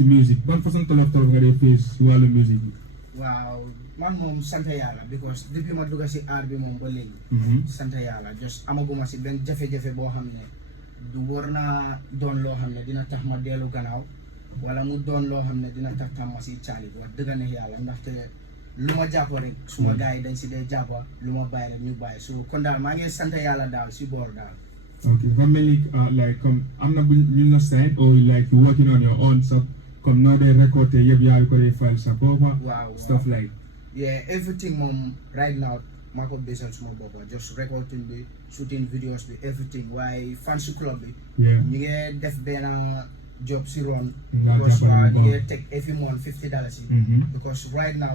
ci musique ban façon tolof tolof nga dee face si wàllu musique bi. waaw man moom sant yàlla because depuis ma dugg si art bi moom ba léegi. sant yàlla just amaguma si benn jafe-jafe boo xam ne du war naa doon loo xam ne dina tax ma dellu gannaaw wala mu doon loo xam ne dina tax tam ma si caalit wax dëgg neex yàlla ndaxte lu ma jàpp rek suma gars yi dañ si dee jàppa lu ma bàyyi rek ñu bàyyi so kon daal maa ngi sant yàlla daal si boor daal. ok dafa mel ni like comme am na bu ñu la sign or like you working on your own stuff comme noo dee récolté yëpp yaa ko dee file sa boppa waaw stuff like. yeah everything moom right now maa ko bésal suma boppa just recording bi shooting videos bi everything waaye fans club bi. ñu ngi def benn job si ron. because waaw ñu ngi teg every month $50 because right now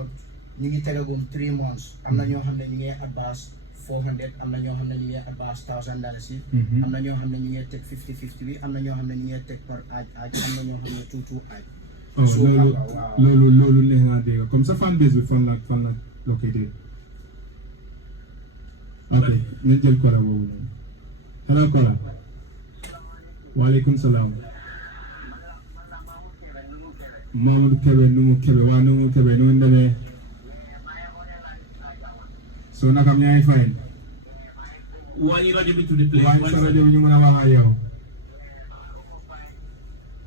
ñu ngi tegagum 3 months am na ñoo xam ne ñu ngi advance $400 am na ñoo xam ne ñu ngi advance $1000 yi. am na ñoo xam ne ñu ngi teg 50-50 bi am na ñoo xam ne ñu ngi teg par aj am na ñoo xam ne 2 aj. loolu neex naa dégg comme sa fan base bi fan la located. ok nañ jël kola boobu noonu. hello kola. waaleykum salaam. Mamadou Kebe Numu Kebe waa Numu Kebe nu mu demee. so nakam ñaay fay. wàññi rajo bi tuuti play. wàññi sa rajo bi ñu mën a wax ak yow.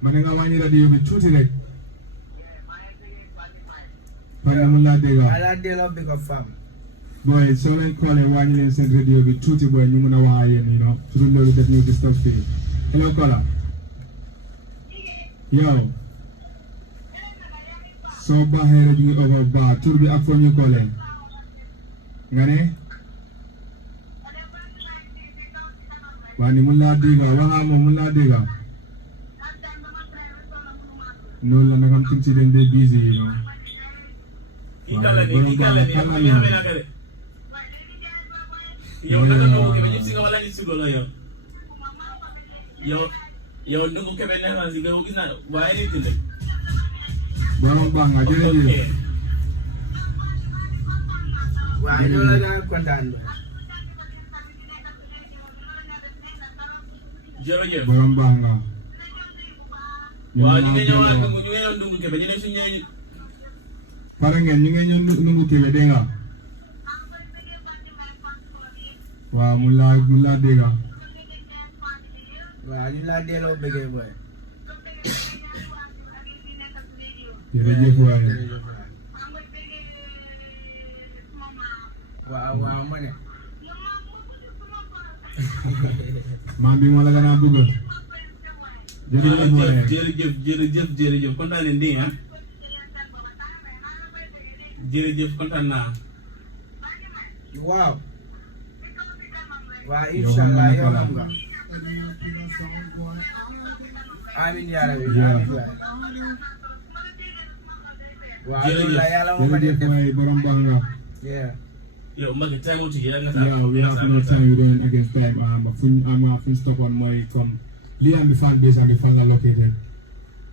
ma ne nga wàññi rajo bi tuuti rek. Pare mun laa dégg. ala delloo bi ko fam. boy soo leen koolee wàññi leen seen radio bi tuuti boy ñu mën a wax ak yéen you know su dul loolu def ñu disturb fii. hello Kola. yow. soo baaxee rek ñu over baax tur bi ak foo ñu koolee. nga ne. waa ni mun laa dégg waxaa moom mun laa dégg. noonu la nag am tuuti dañ dee busy you know. yow naka Ndungu Kebe ñëpp si nga wala ñu si golo yow Ndungu Kebe neex na si nga gis naa waaye nit ñi borom baax nga jërëjëf. waaw ñoo la daan kontaan. jërëjëf borom baax nga. waaw ñu ngi ñëw Ndungu Kebe ñu ne suñu ñëwee. pare ngeen ñu ngi ñëw Ndungu Kebe dégg nga. waaw mu laa dégg. waaw ñu laa delloo bëggee boy. jërëjëf waaye. waaw ma ne. maam bi moo la gën a bëgg. jërëjëf waaye. jërëjëf kontaan nañ di nga jërëjëf kontaan naa. waaw. waaw inshallah yow xam nga. amiin yaa rabbi. waaw loolu la yàlla moo ko def. jërëjëf waaye borom baax nga. yow Maguette time wu tigi yeah we have no time we running against time fuñ stop on mooy comme li am bi fan base am bi fan la located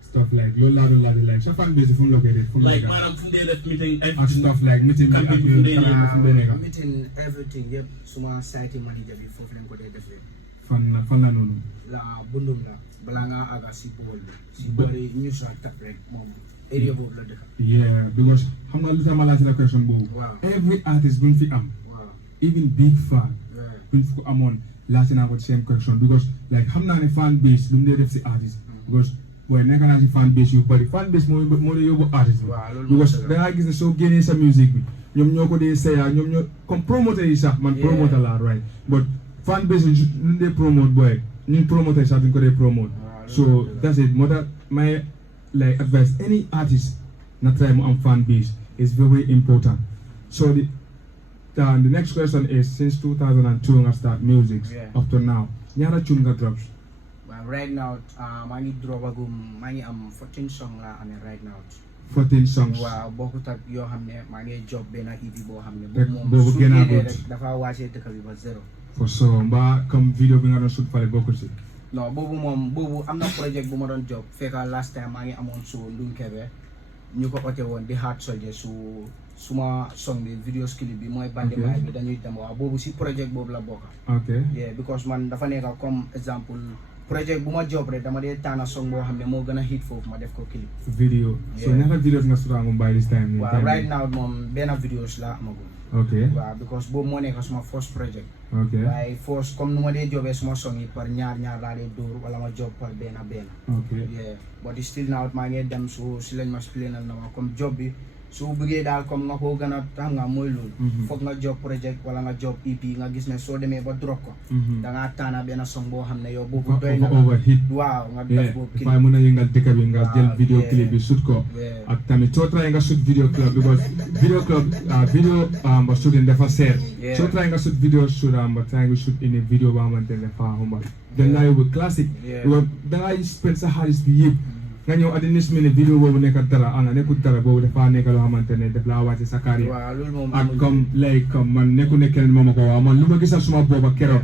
stuff like loolu laa doon laaj like sa fan base fu mu located fu mu like maanaam fu mu dee def meeting ak stuff like meeting bi ak fu mu dee nekk meeting everything yëpp suma site manager bi foofu lañ ko dee defee fan la noonu la bundum la balaa ngaa àgga si bool bi si boori ñu sa tap rek moom area boobu la dëkk. yeah because xam nga lu tax ma laaj la question boobu. every artist buñ fi am. even big fan. buñ fi ko amoon laaj naa ko same question because like xam naa ne fan base lu mu dee def si artist. because booy nekk naa si fan base yu bëri fan base moo dee yóbbu artist bi. because da ngaa gis ne soo génnee sa musique bi ñoom ñoo ko dee seeyaa ñoom ñoo comme promoteur yi sax man promoteur laa right but fan base yi lu dee promote booy ñun promoteur yi sax duñ ko dee promote. so that's it moo tax may like advise any artist na try mo am fan base is very important. So the next question is since 2002 nga start music up to now ñaata tune nga drops. Well, right now maa ngi drop agum maa ngi am 14 songs la amee right now. 14 songs. waaw bokkut ak yoo xam ne maa ngi job benn EP boo xam ne. boobu gën a gudd rek dafa wàccee dëkk bi ba zéro. for sure mbaa comme vidéo bi nga doon shoot fale bokkul si. non boobu am na project bu ma doon job fekka last time maa ngi amoon su Ndungu Kebe ñu ko ote woon di Hard Soldier suma song bi video clip bi mooy bandi maay bi dañuy dem waaw boobu si project boobu la bokka ok yeah because man dafa nekka comme exemple project bu ma job rek dama dee tànn song boo xam ne moo gën a hit foofu ma def ko clip. Video. So ñaata videos nga sutangum by this time? Waaw right now moom benn videos la amagum. Okay. Waaw because boobu moo nekk suma first project. Okay. waaye first comme nu ma dee jobee suma song yi par ñaar laa dee dóor wala ma job par benn. Okay. Yeah but still now maa ngi dem so si lañ ma explainal na ma comme job bi su bëggee daal comme nga ko gën a xam nga mooy loolu. foog nga job project wala nga job EP nga gis ne soo demee ba drop ko. da ngaa tànn benn song boo xam ne yow boobu doy na overhit. waaw nga def boobu clip. dafay mën a yëngal dëkk bi nga jël video clip bi shoot ko. ak tamit soo try nga shoot video club because video club video ba shooting dafa seer. soo try nga shoot video shoot ba try nga shoot in a video ba xamante ne dafa xumba. dañ laa yóbbu classique. da ngay spend sa xaalis bi yëpp. nga ñëw at the next minute vidéo boobu nekk dara nga nekkul dara boobu dafa nekk loo xamante ne daf laa wàcce sa carrière. waaw loolu moom ak comme man nekku ne keneen moom ko waaw man lu ma gisal suma booba keroog.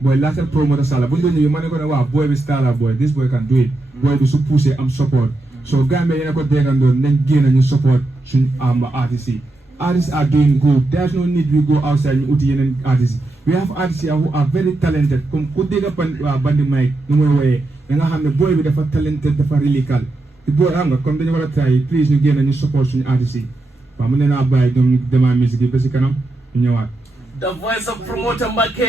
booy laajal promoter Sala bu ñu doon ñëwee ma ne ko ne waaw booy bi star la booy this boy can do it. booy bi su poussé am support. so Gambia yéen a ko déggandoon nañ génn ñu support suñu artistes yi. Artists are doing good. There's no need we go outside ñu uti yeneen artistes. We have artists here who are very talented. Comme ku dégg Bandi Mike nu muy woyee da nga xam ne boy bi dafa talented dafa lyrical. te booy xam nga comme dañu war a try please ñu génn ñu support suñu artistes yi. waaw mën naa bàyyi ñoom ñu demaa musique yi ba si kanam ñu ñëwaat. The voice of promoter Mbacke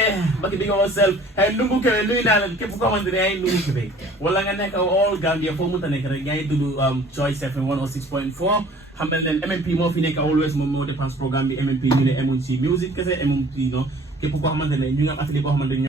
big yourself ay Ndungu Kebe nuyu naa leen képp koo xamante ne ay Ndungu Kebe wala nga nekk all Gambia foo mu ta nekk rek yaa ngi dund Choice FM 106.4 xam nga leen MMP moo fi nekk always moom moo dépense programme bi MMP ñu ne emuñ si music kese emuñ si non képp koo xamante ne ñu ngi am affilié boo xamante ne